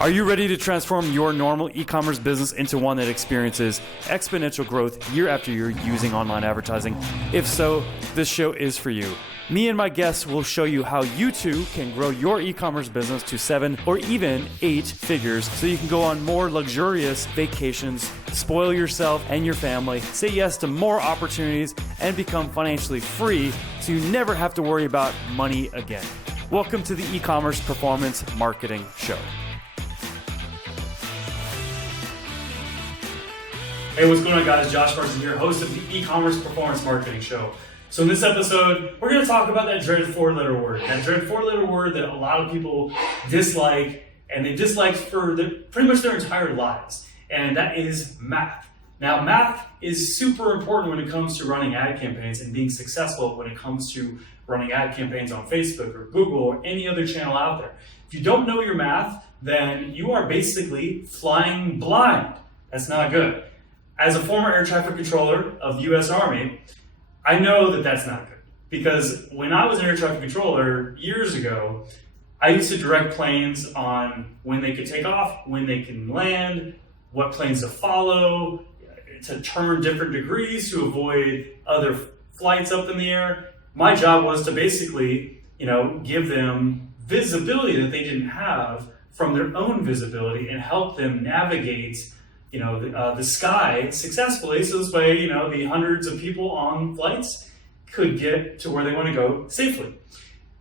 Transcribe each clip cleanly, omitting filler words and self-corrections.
Are you ready to transform your normal e-commerce business into one that experiences exponential growth year after year using online advertising? If so, this show is for you. Me and my guests will show you how you too can grow your e-commerce business to 7 or even 8 figures so you can go on more luxurious vacations, spoil yourself and your family, say yes to more opportunities, and become financially free so you never have to worry about money again. Welcome to the E-commerce Performance Marketing Show. Hey, what's going on, guys? Josh Marsden here, host of the E-commerce Performance Marketing Show. So in this episode, we're going to talk about that dreaded 4-letter word. That dreaded 4-letter word that a lot of people dislike, and they dislike for pretty much their entire lives, and that is math. Now, math is super important when it comes to running ad campaigns and being successful when it comes to running ad campaigns on Facebook or Google or any other channel out there. If you don't know your math, then you are basically flying blind. That's not good. As a former air traffic controller of the U.S. Army, I know that that's not good, because when I was an air traffic controller years ago, I used to direct planes on when they could take off, when they can land, what planes to follow, to turn different degrees to avoid other flights up in the air. My job was to basically, give them visibility that they didn't have from their own visibility and help them navigate the sky successfully, so this way, the hundreds of people on flights could get to where they want to go safely.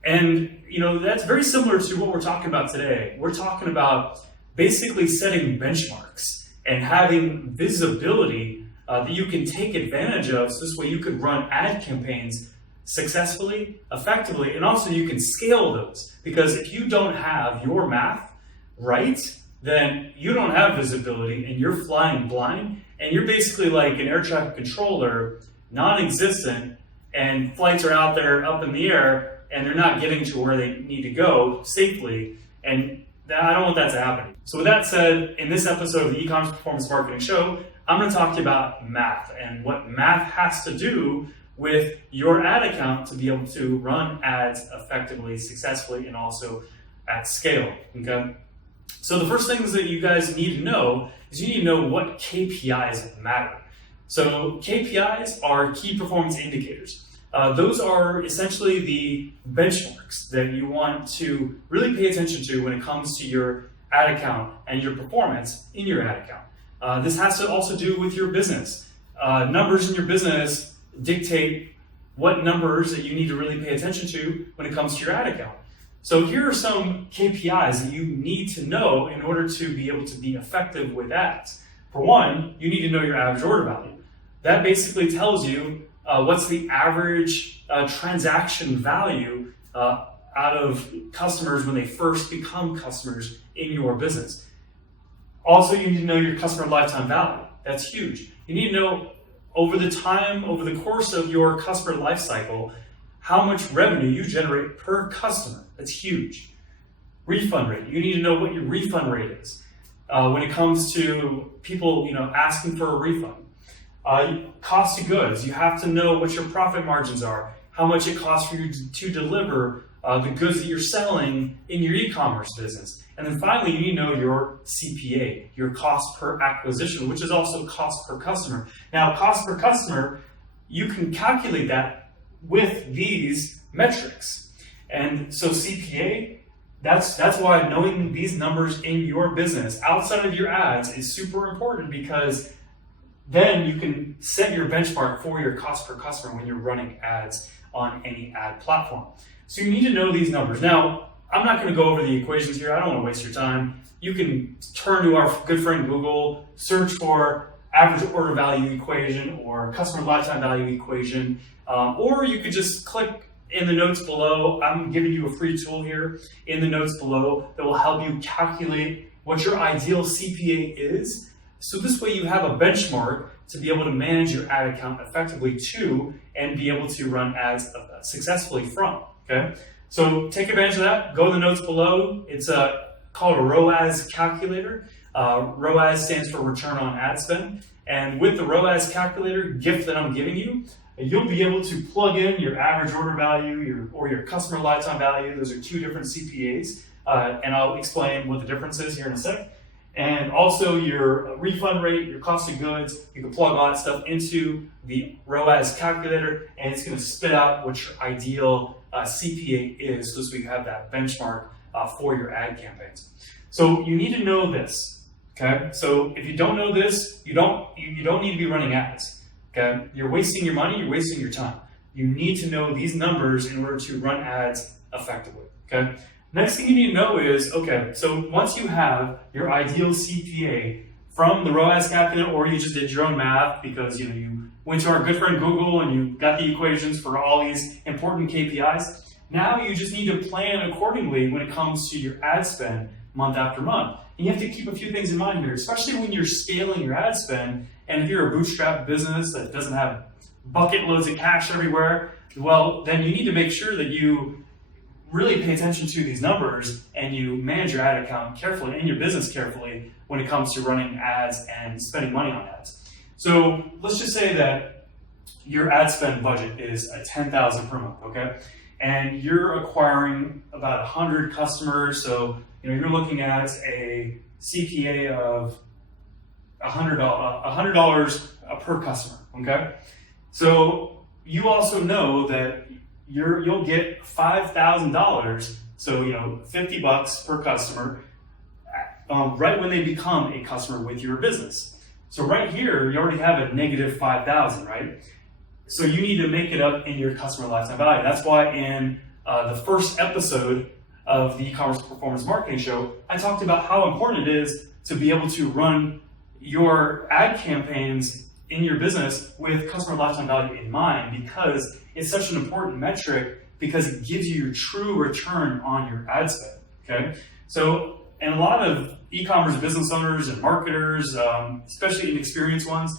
And, that's very similar to what we're talking about today. We're talking about basically setting benchmarks and having visibility that you can take advantage of, so this way you could run ad campaigns successfully, effectively, and also you can scale those. Because if you don't have your math right, then you don't have visibility and you're flying blind, and you're basically like an air traffic controller, non-existent, and flights are out there up in the air and they're not getting to where they need to go safely, and I don't want that to happen. So with that said, in this episode of the E-commerce Performance Marketing Show, I'm going to talk to you about math and what math has to do with your ad account to be able to run ads effectively, successfully, and also at scale, okay? So the first things that you guys need to know is you need to know what KPIs matter. So KPIs are key performance indicators. Those are essentially the benchmarks that you want to really pay attention to when it comes to your ad account and your performance in your ad account. This has to also do with your business. Numbers in your business dictate what numbers that you need to really pay attention to when it comes to your ad account. So here are some KPIs that you need to know in order to be able to be effective with ads. For one, you need to know your average order value. That basically tells you what's the average transaction value out of customers when they first become customers in your business. Also, you need to know your customer lifetime value. That's huge. You need to know over the course of your customer life cycle, how much revenue you generate per customer. That's huge. Refund rate. You need to know what your refund rate is. When it comes to people, asking for a refund. Cost of goods. You have to know what your profit margins are, how much it costs for you to deliver the goods that you're selling in your e-commerce business. And then finally, you need to know your CPA, your cost per acquisition, which is also cost per customer. Now, cost per customer, you can calculate that with these metrics. And so CPA, that's why knowing these numbers in your business outside of your ads is super important, because then you can set your benchmark for your cost per customer when you're running ads on any ad platform. So you need to know these numbers. Now, I'm not going to go over the equations here. I don't want to waste your time. You can turn to our good friend Google, search for average order value equation or customer lifetime value equation, or you could just click in the notes below. I'm giving you a free tool here in the notes below that will help you calculate what your ideal CPA is. So this way you have a benchmark to be able to manage your ad account effectively too, and be able to run ads successfully from, okay? So take advantage of that. Go to the notes below. It's called a ROAS calculator. ROAS stands for return on ad spend. And with the ROAS calculator gift that I'm giving you, you'll be able to plug in your average order value or your customer lifetime value. Those are two different CPAs. and I'll explain what the difference is here in a sec. And also your refund rate, your cost of goods, you can plug all that stuff into the ROAS calculator, and it's going to spit out what your ideal CPA is, so we have that benchmark for your ad campaigns. So you need to know this, okay? So if you don't know this, you don't need to be running ads, okay? You're wasting your money, you're wasting your time. You need to know these numbers in order to run ads effectively, okay? Next thing you need to know is, okay, so once you have your ideal CPA from the ROAS calculator, or you just did your own math because you went to our good friend Google and you got the equations for all these important KPIs, now you just need to plan accordingly when it comes to your ad spend month after month. And you have to keep a few things in mind here, especially when you're scaling your ad spend, and if you're a bootstrap business that doesn't have bucket loads of cash everywhere, well, then you need to make sure that you really pay attention to these numbers and you manage your ad account carefully and your business carefully when it comes to running ads and spending money on ads. So let's just say that your ad spend budget is at $10,000 per month, okay? And you're acquiring about 100 customers, so you're looking at a CPA of $100 per customer, okay? So you also know that you'll get $5,000, so $50 per customer, right when they become a customer with your business. So right here, you already have a negative $5,000, right? So you need to make it up in your customer lifetime value. That's why in the first episode of the e-commerce performance marketing show, I talked about how important it is to be able to run your ad campaigns in your business with customer lifetime value in mind, because it's such an important metric, because it gives you your true return on your ad spend, okay? So, and a lot of e-commerce business owners and marketers, especially inexperienced ones,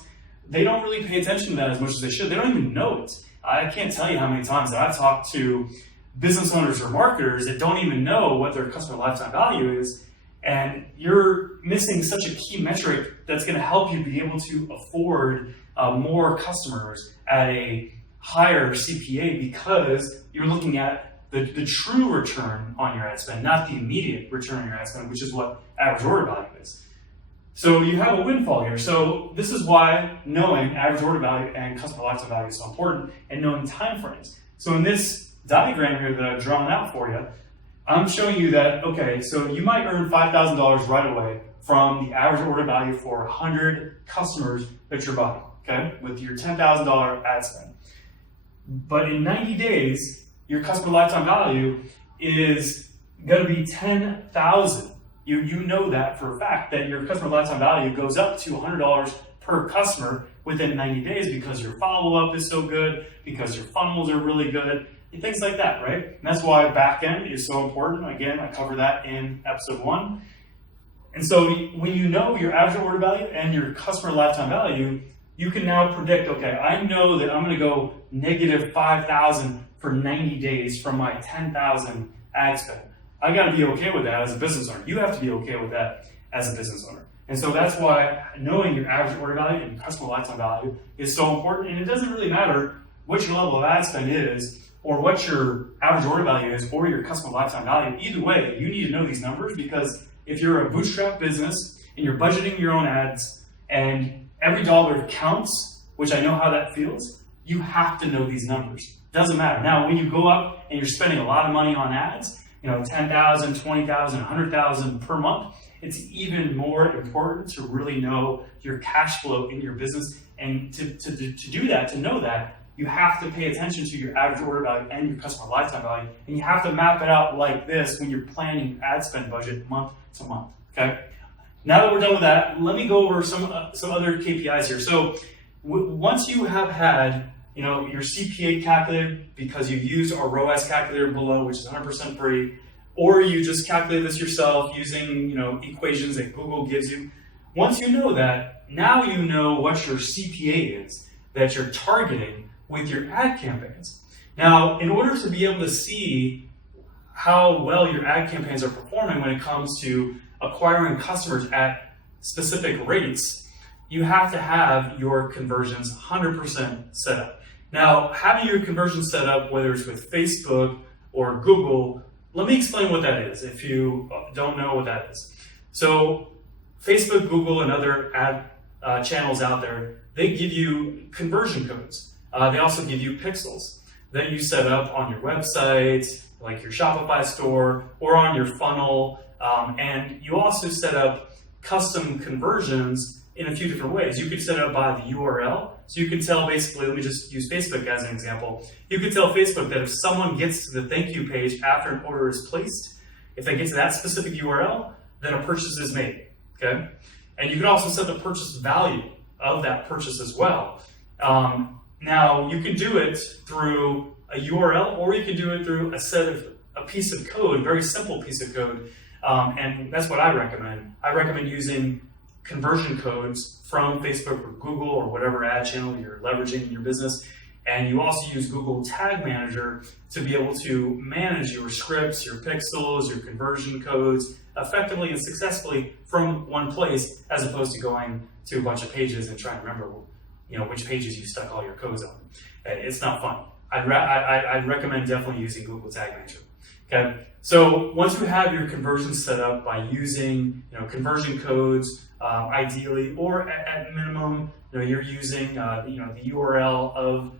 they don't really pay attention to that as much as they should. They don't even know it. I can't tell you how many times that I've talked to business owners or marketers that don't even know what their customer lifetime value is, and you're missing such a key metric that's going to help you be able to afford more customers at a higher CPA, because you're looking at the true return on your ad spend, not the immediate return on your ad spend, which is what average order value is. So you have a windfall here. So this is why knowing average order value and customer lifetime value is so important, and knowing time frames. So in this diagram here that I've drawn out for you, I'm showing you that, okay, so you might earn $5,000 right away from the average order value for 100 customers that you're buying, okay, with your $10,000 ad spend. But in 90 days, your customer lifetime value is going to be $10,000. You know that for a fact, that your customer lifetime value goes up to $100 per customer within 90 days because your follow-up is so good, because your funnels are really good, and things like that, right? And that's why back-end is so important. Again, I cover that in episode 1. And so when you know your average order value and your customer lifetime value, you can now predict, okay, I know that I'm going to go negative 5,000 for 90 days from my 10,000 ad spend. I got to be okay with that as a business owner. You have to be okay with that as a business owner. And so that's why knowing your average order value and customer lifetime value is so important. And it doesn't really matter what your level of ad spend is, or what your average order value is, or your customer lifetime value. Either way, you need to know these numbers, because if you're a bootstrap business and you're budgeting your own ads and every dollar counts, which I know how that feels, you have to know these numbers. Doesn't matter. Now, when you go up and you're spending a lot of money on ads, $10,000, $20,000, $100,000 per month, it's even more important to really know your cash flow in your business. And to do that, to know that, you have to pay attention to your average order value and your customer lifetime value. And you have to map it out like this when you're planning ad spend budget month to month, okay? Now that we're done with that, let me go over some other KPIs here. So once you have had your CPA calculated, because you've used our ROAS calculator below, which is 100% free, or you just calculate this yourself using equations that Google gives you. Once you know that, now you know what your CPA is that you're targeting with your ad campaigns. Now, in order to be able to see how well your ad campaigns are performing when it comes to acquiring customers at specific rates, you have to have your conversions 100% set up. Now, having your conversions set up, whether it's with Facebook or Google, let me explain what that is if you don't know what that is. So Facebook, Google, and other ad channels out there, they give you conversion codes. They also give you pixels that you set up on your website, like your Shopify store, or on your funnel. And you also set up custom conversions in a few different ways. You could set it up by the URL. So you could tell basically, let me just use Facebook as an example. You could tell Facebook that if someone gets to the thank you page after an order is placed, if they get to that specific URL, then a purchase is made, okay? And you can also set the purchase value of that purchase as well. Now, you can do it through a URL, or you can do it through a piece of code, very simple piece of code. And that's what I recommend. I recommend using conversion codes from Facebook or Google or whatever ad channel you're leveraging in your business. And you also use Google Tag Manager to be able to manage your scripts, your pixels, your conversion codes effectively and successfully from one place, as opposed to going to a bunch of pages and trying to remember, which pages you stuck all your codes on. It's not fun. I'd recommend definitely using Google Tag Manager. Okay, so once you have your conversions set up by using conversion codes, ideally, or at minimum, you're using the URL of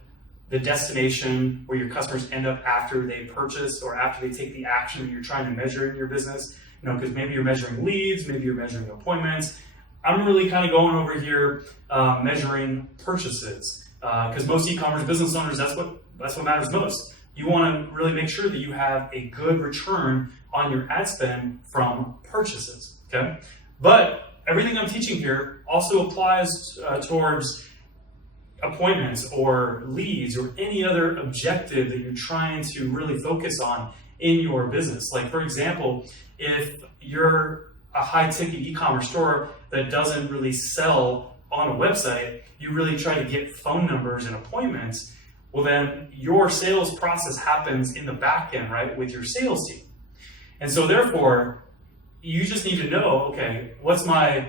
the destination where your customers end up after they purchase or after they take the action that you're trying to measure in your business. Because maybe you're measuring leads, maybe you're measuring appointments. I'm really kind of going over here measuring purchases, because most e-commerce business owners, that's what matters most. You want to really make sure that you have a good return on your ad spend from purchases, okay? But everything I'm teaching here also applies towards appointments or leads or any other objective that you're trying to really focus on in your business. Like, for example, if you're a high-ticket e-commerce store that doesn't really sell on a website, you really try to get phone numbers and appointments, well then your sales process happens in the back end, right, with your sales team. And so therefore, you just need to know, okay, what's my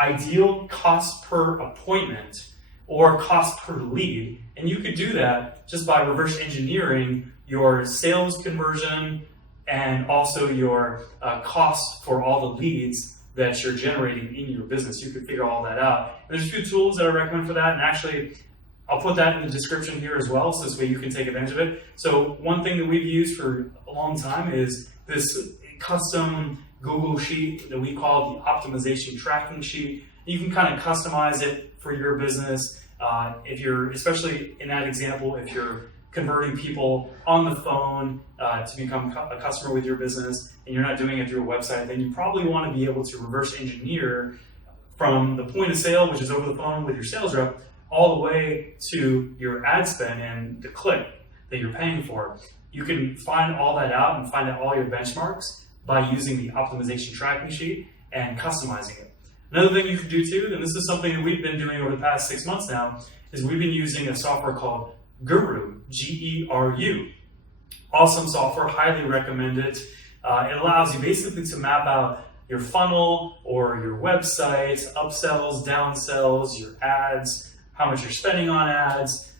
ideal cost per appointment or cost per lead? And you could do that just by reverse engineering your sales conversion and also your cost for all the leads that you're generating in your business. You could figure all that out. And there's a few tools that I recommend for that, and actually I'll put that in the description here as well, so this way you can take advantage of it. So one thing that we've used for a long time is this custom Google sheet that we call the optimization tracking sheet. You can kind of customize it for your business. If you're, especially in that example, if you're converting people on the phone to become a customer with your business and you're not doing it through a website, then you probably want to be able to reverse engineer from the point of sale, which is over the phone with your sales rep, all the way to your ad spend and the click that you're paying for. You can find all that out and find out all your benchmarks by using the optimization tracking sheet and customizing it. Another thing you can do too, and this is something that we've been doing over the past 6 months now, is we've been using a software called Guru, G-E-R-U. Awesome software, highly recommend it. It allows you basically to map out your funnel or your website, upsells, downsells, your ads, how much you're spending on ads,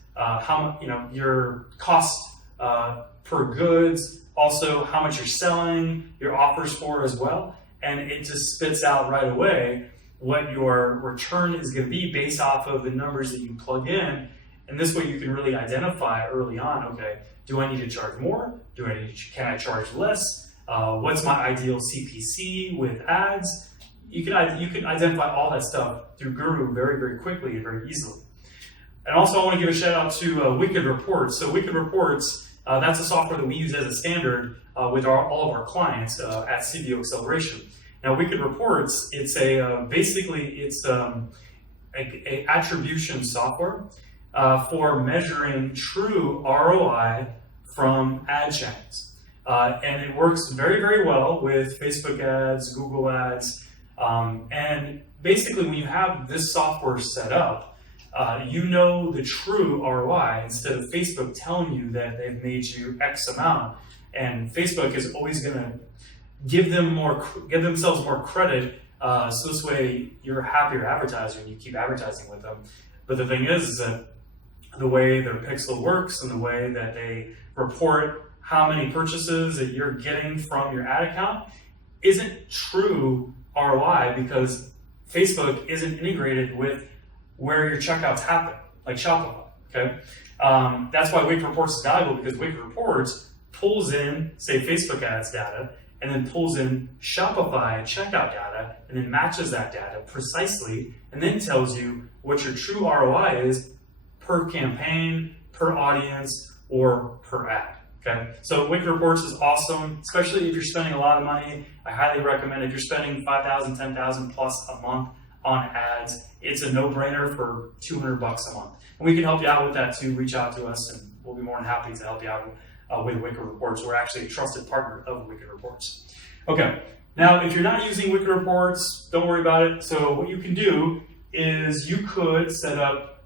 your cost per goods, also how much you're selling, your offers for as well. And it just spits out right away what your return is going to be based off of the numbers that you plug in. And this way you can really identify early on, okay, do I need to charge more? Can I charge less? What's my ideal CPC with ads? You can identify all that stuff through Guru very, very quickly and very easily. And also I want to give a shout out to Wicked Reports. So Wicked Reports, that's a software that we use as a standard with all of our clients at CBO Acceleration. Now Wicked Reports, it's basically an attribution software for measuring true ROI from ad channels. And it works very, very well with Facebook ads, Google ads. And basically when you have this software set up, you know the true ROI instead of Facebook telling you that they've made you X amount. And Facebook is always going to give themselves more credit, so this way you're a happier advertiser and you keep advertising with them. But the thing is that the way their pixel works and the way that they report how many purchases that you're getting from your ad account isn't true ROI, because Facebook isn't integrated with where your checkouts happen, like Shopify, okay? That's why Wake Reports is valuable, because Wake Reports pulls in, say, Facebook ads data, and then pulls in Shopify checkout data, and then matches that data precisely, and then tells you what your true ROI is per campaign, per audience, or per ad. Okay, so Wake Reports is awesome, especially if you're spending a lot of money. I highly recommend if you're spending $5,000, $10,000 plus a month on ads. It's a no-brainer for $200 a month. And we can help you out with that too. Reach out to us and we'll be more than happy to help you out with Wicked Reports. We're actually a trusted partner of Wicked Reports. Okay, now if you're not using Wicked Reports, don't worry about it. So what you can do is you could set up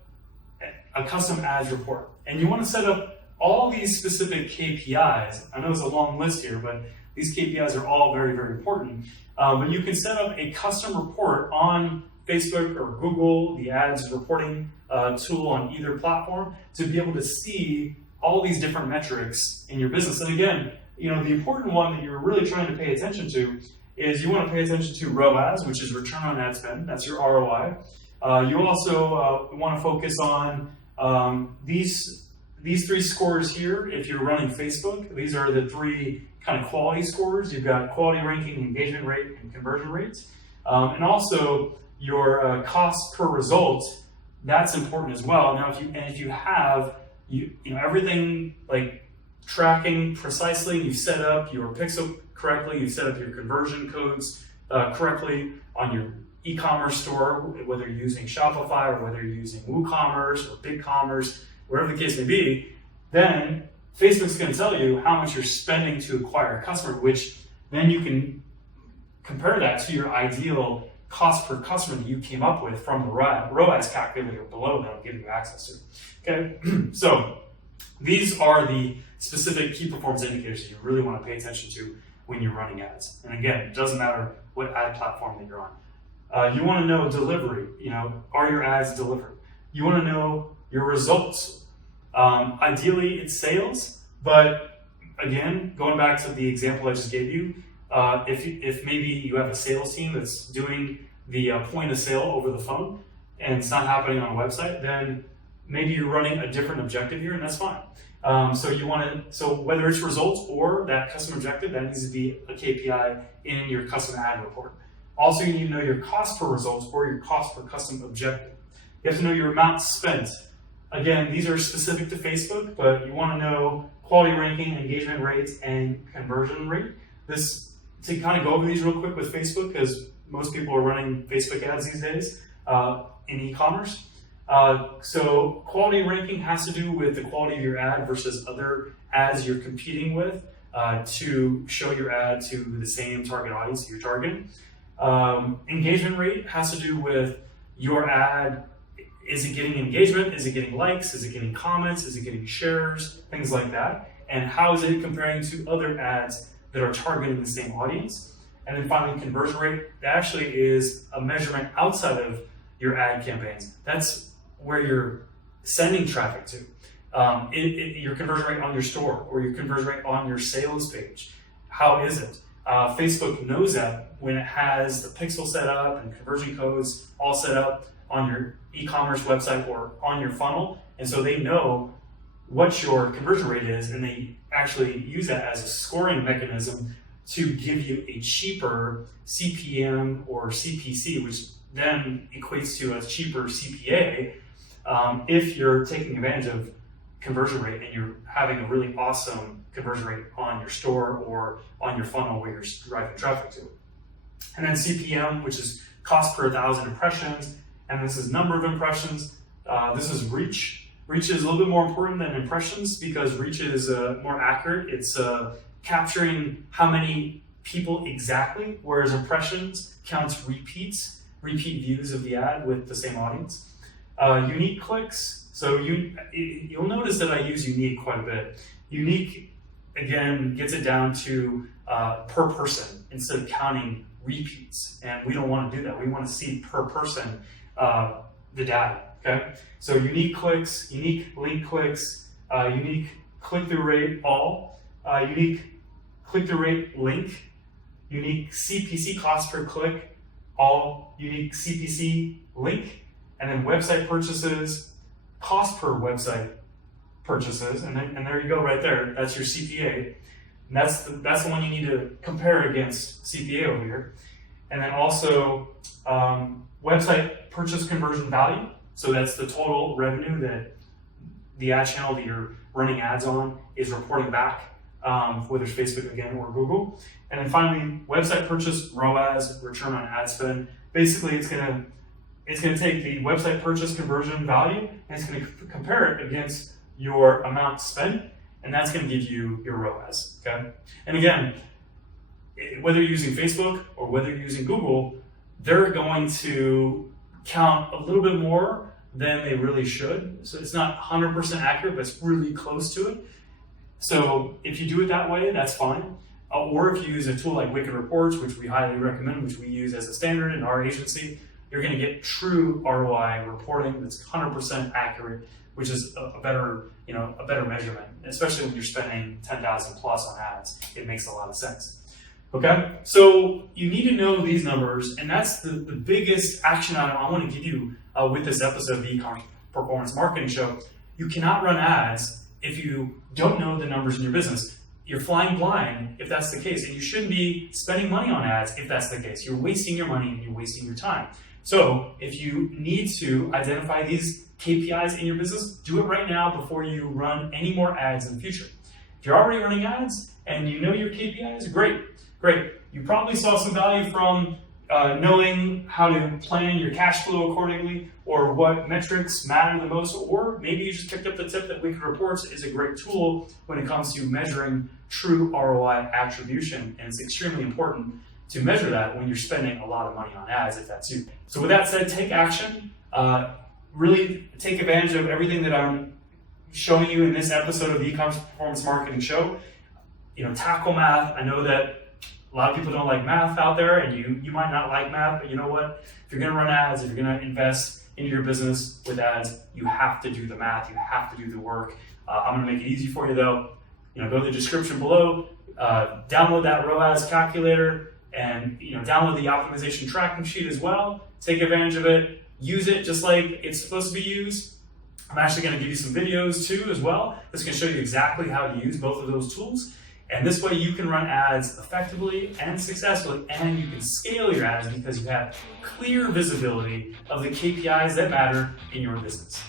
a custom ads report. And you want to set up all these specific KPIs. I know it's a long list here, but these KPIs are all very, very important. But you can set up a custom report on Facebook or Google, the ads reporting tool on either platform, to be able to see all these different metrics in your business. And again, the important one that you're really trying to pay attention to is you want to pay attention to ROAS, which is return on ad spend. That's your ROI. You also want to focus on these three scores here. If you're running Facebook, these are the three kind of quality scores. You've got quality ranking, engagement rate, and conversion rates. And also your cost per result, that's important as well. Now, if you have everything like tracking precisely, you've set up your pixel correctly, you've set up your conversion codes correctly on your e-commerce store, whether you're using Shopify or whether you're using WooCommerce or BigCommerce, whatever the case may be, then Facebook's going to tell you how much you're spending to acquire a customer, which then you can compare that to your ideal cost per customer that you came up with from the ROAS calculator below that I'm giving you access to. Okay, so these are the specific key performance indicators that you really want to pay attention to when you're running ads. And again, it doesn't matter what ad platform that you're on. You want to know delivery. Are your ads delivered? You want to know your results. Ideally, it's sales, but again, going back to the example I just gave you, if maybe you have a sales team that's doing the point of sale over the phone and it's not happening on a website, then maybe you're running a different objective here, and that's fine. So whether it's results or that custom objective, that needs to be a KPI in your custom ad report. Also, you need to know your cost per results or your cost per custom objective. You have to know your amount spent. Again, these are specific to Facebook, but you want to know quality ranking, engagement rates, and conversion rate. To kind of go over these real quick with Facebook, because most people are running Facebook ads these days in e-commerce. So quality ranking has to do with the quality of your ad versus other ads you're competing with to show your ad to the same target audience that you're targeting. Engagement rate has to do with your ad. Is it getting engagement? Is it getting likes? Is it getting comments? Is it getting shares? Things like that. And how is it comparing to other ads that are targeting the same audience? And then finally, conversion rate. That actually is a measurement outside of your ad campaigns. That's where you're sending traffic to. Your conversion rate on your store or your conversion rate on your sales page. How is it? Facebook knows that when it has the pixel set up and conversion codes all set up on your e-commerce website or on your funnel. And so they know what your conversion rate is, and they actually use that as a scoring mechanism to give you a cheaper CPM or CPC, which then equates to a cheaper CPA if you're taking advantage of conversion rate and you're having a really awesome conversion rate on your store or on your funnel where you're driving traffic to. And then CPM, which is cost per 1,000 impressions, and this is number of impressions. This is reach. Reach is a little bit more important than impressions because reach is more accurate. It's capturing how many people exactly, whereas impressions counts repeat views of the ad with the same audience. Unique clicks. So you'll notice that I use unique quite a bit. Unique, again, gets it down to per person instead of counting repeats. And we don't want to do that. We want to see per person the data, okay? So unique clicks, unique link clicks, unique click-through rate, all. unique click-through rate link, unique CPC cost per click, all unique CPC link, and then website purchases, cost per website purchases, and there you go right there. That's your CPA. And that's the one you need to compare against CPA over here. And then also website purchase conversion value. So that's the total revenue that the ad channel that you're running ads on is reporting back, whether it's Facebook again or Google. And then finally, website purchase ROAS, return on ad spend. Basically, it's gonna take the website purchase conversion value and it's gonna compare it against your amount spent, and that's gonna give you your ROAS, okay? And again, whether you're using Facebook or whether you're using Google, they're going to count a little bit more than they really should. So it's not 100% accurate, but it's really close to it. So if you do it that way, that's fine. Or if you use a tool like Wicked Reports, which we highly recommend, which we use as a standard in our agency, you're going to get true ROI reporting that's 100% accurate, which is a better measurement, especially when you're spending 10,000 plus on ads. It makes a lot of sense. Okay, so you need to know these numbers, and that's the biggest action item I want to give you with this episode of the E-commerce Performance Marketing Show. You cannot run ads if you don't know the numbers in your business. You're flying blind if that's the case, and you shouldn't be spending money on ads if that's the case. You're wasting your money and you're wasting your time. So if you need to identify these KPIs in your business, do it right now before you run any more ads in the future. If you're already running ads and you know your KPIs, great. You probably saw some value from knowing how to plan your cash flow accordingly, or what metrics matter the most, or maybe you just picked up the tip that Wicked Reports is a great tool when it comes to measuring true ROI attribution, and it's extremely important to measure that when you're spending a lot of money on ads, if that's you. So with that said, take action. Really take advantage of everything that I'm showing you in this episode of the E-commerce Performance Marketing Show. Tackle math. I know that a lot of people don't like math out there, and you might not like math, but you know what? If you're gonna run ads, if you're gonna invest into your business with ads, you have to do the math, you have to do the work. I'm gonna make it easy for you though. Go to the description below, download that ROAS calculator, and download the optimization tracking sheet as well. Take advantage of it, use it just like it's supposed to be used. I'm actually gonna give you some videos too as well. That's gonna show you exactly how to use both of those tools. And this way you can run ads effectively and successfully, and you can scale your ads because you have clear visibility of the KPIs that matter in your business.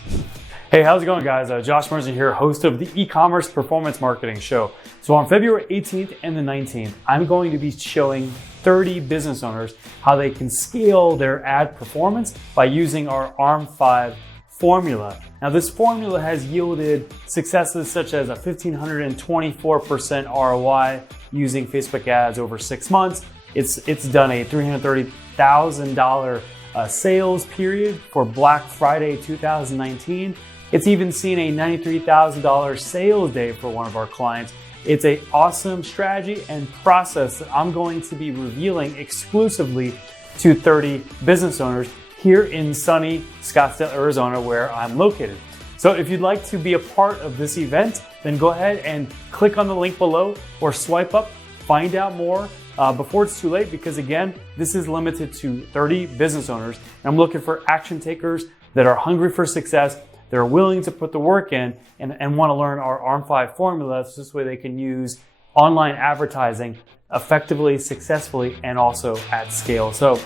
Hey, how's it going, guys? Josh Marsden here, host of the E-commerce Performance Marketing Show. So on February 18th and the 19th, I'm going to be showing 30 business owners how they can scale their ad performance by using our ARM5 formula. Now, this formula has yielded successes such as a 1,524% ROI using Facebook ads over 6 months. It's done a $330,000 sales period for Black Friday 2019. It's even seen a $93,000 sales day for one of our clients. It's an awesome strategy and process that I'm going to be revealing exclusively to 30 business owners here in sunny Scottsdale, Arizona, where I'm located. So if you'd like to be a part of this event, then go ahead and click on the link below or swipe up, find out more before it's too late, because again, this is limited to 30 business owners. And I'm looking for action takers that are hungry for success, that are willing to put the work in and want to learn our ARM5 formula, so this way they can use online advertising effectively, successfully, and also at scale. So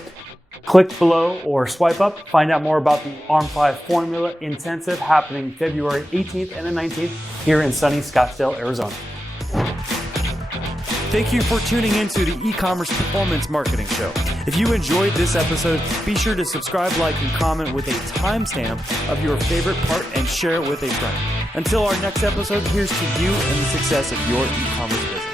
click below or swipe up, find out more about the ARM5 Formula Intensive happening February 18th and the 19th here in sunny Scottsdale, Arizona. Thank you for tuning into the E-commerce Performance Marketing Show. If you enjoyed this episode, be sure to subscribe, like, and comment with a timestamp of your favorite part and share it with a friend. Until our next episode, here's to you and the success of your e-commerce business.